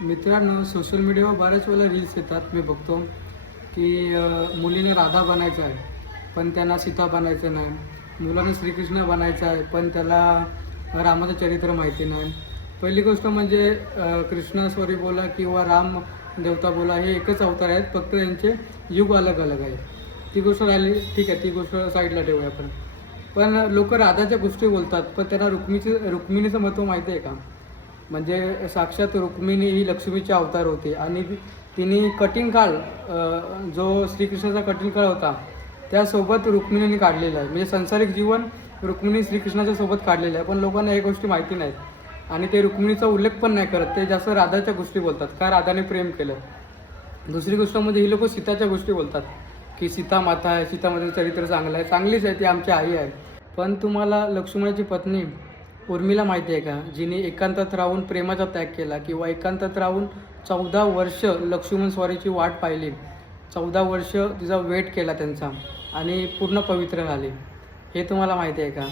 मित्रांनो, सोशल मीडियावर बऱ्याच वेळेला रील्स येतात. मी बघतो की मुलीने राधा बनायचं आहे पण त्यांना सीता बनायचं नाही. मुलाने श्रीकृष्ण बनायचं आहे पण त्याला रामाचं चरित्र माहिती नाही. पहिली गोष्ट म्हणजे कृष्ण सॉरी बोला किंवा राम देवता बोला, हे एकच अवतार आहेत, फक्त यांचे युग अलग अलग आहे. ती गोष्ट राहिली, ठीक आहे, ती गोष्ट साईडला ठेवूया आपण. पण लोक राधाच्या गोष्टी बोलतात, पण त्यांना रुक्मिणीचं महत्त्व माहिती आहे का? म्हणजे साक्षात रुक्मिणी ही लक्ष्मीचे अवतार होते आणि तिने कठीण काळ, जो श्रीकृष्णाचा कठीण काळ होता त्यासोबत रुक्मिणीने काढलेला आहे. म्हणजे सांसारिक जीवन रुक्मिणी श्रीकृष्णाच्या सोबत काढलेलं आहे, पण लोकांना हे गोष्टी माहिती नाहीत आणि ते रुक्मिणीचा उल्लेख पण नाही करत. ते जास्त राधाच्या गोष्टी बोलतात, का राधाने प्रेम केलं. दुसरी गोष्ट म्हणजे ही लोक सीताच्या गोष्टी बोलतात की सीता माता आहे, सीता मातेचं चरित्र चांगलं आहे, चांगलीच आहे, ती आमची आई आहे. पण तुम्हाला लक्ष्मणाची पत्नी उर्मिला माहिती आहे का, जिने एकांतात राहून प्रेमाचा त्याग केला किंवा एकांतात राहून 14 वर्ष लक्ष्मण स्वारीची वाट पाहिली, 14 वर्ष तिचा वेट केला त्यांचा आणि पूर्ण पवित्र झाली. हे तुम्हाला माहिती आहे का?